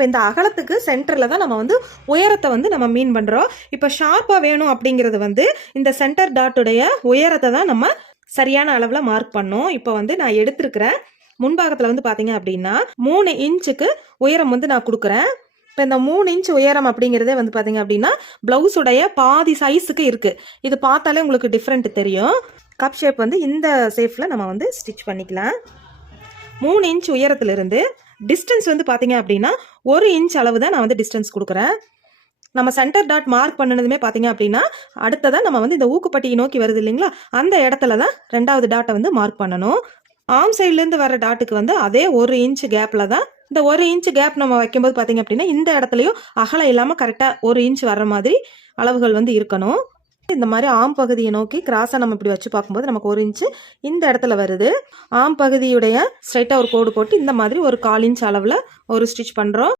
இப்போ இந்த அகலத்துக்கு சென்டரில் தான் நம்ம வந்து உயரத்தை வந்து நம்ம மீன் பண்ணுறோம். இப்போ ஷார்ப்பாக வேணும் அப்படிங்கிறது வந்து இந்த சென்டர் டாட்டுடைய உயரத்தை தான் நம்ம சரியான அளவில் மார்க் பண்ணோம். இப்போ வந்து நான் எடுத்திருக்கிறேன் முன்பாகத்தில் வந்து பார்த்தீங்க அப்படின்னா 3 இன்ச்சுக்கு உயரம் வந்து நான் கொடுக்குறேன். இப்போ இந்த 3 இன்ச் உயரம் அப்படிங்கிறதே வந்து பார்த்தீங்க அப்படின்னா ப்ளவுஸுடைய பாதி சைஸுக்கு இருக்குது. இது பார்த்தாலே உங்களுக்கு டிஃப்ரெண்ட் தெரியும். கப் ஷேப் வந்து இந்த ஷேப்பில் நம்ம வந்து ஸ்டிச் பண்ணிக்கலாம். 3 இன்ச் உயரத்துலேருந்து டிஸ்டன்ஸ் வந்து பார்த்தீங்க அப்படின்னா 1 இன்ச் அளவு தான் நான் வந்து டிஸ்டன்ஸ் கொடுக்குறேன். நம்ம சென்டர் டாட் மார்க் பண்ணினதுமே பார்த்தீங்க அப்படின்னா அடுத்ததான் நம்ம வந்து இந்த ஊக்குப்பட்டியை நோக்கி வருது இல்லைங்களா, அந்த இடத்துல தான் 2வது டாட்டை வந்து மார்க் பண்ணணும். ஆம் சைட்லேருந்து வர டாட்டுக்கு வந்து அதே 1 இன்ச் கேப்பில் தான் இந்த 1 இன்ச் கேப் நம்ம வைக்கும்போது பார்த்தீங்க அப்படின்னா இந்த இடத்துலையும் அகலம் இல்லாமல் கரெக்டாக 1 இன்ச் வர்ற மாதிரி அளவுகள் வந்து இருக்கணும். இந்த மாதிரி ஆம் பகுதியை நோக்கி கிராஸாக நம்ம இப்படி வச்சு பார்க்கும்போது நமக்கு 1 இன்ச்சு இந்த இடத்துல வருது. ஆம் பகுதியுடைய ஸ்ட்ரைட்டாக ஒரு கோடு போட்டு இந்த மாதிரி ஒரு 1/4 இன்ச் அளவில் ஒரு ஸ்டிச் பண்ணுறோம்.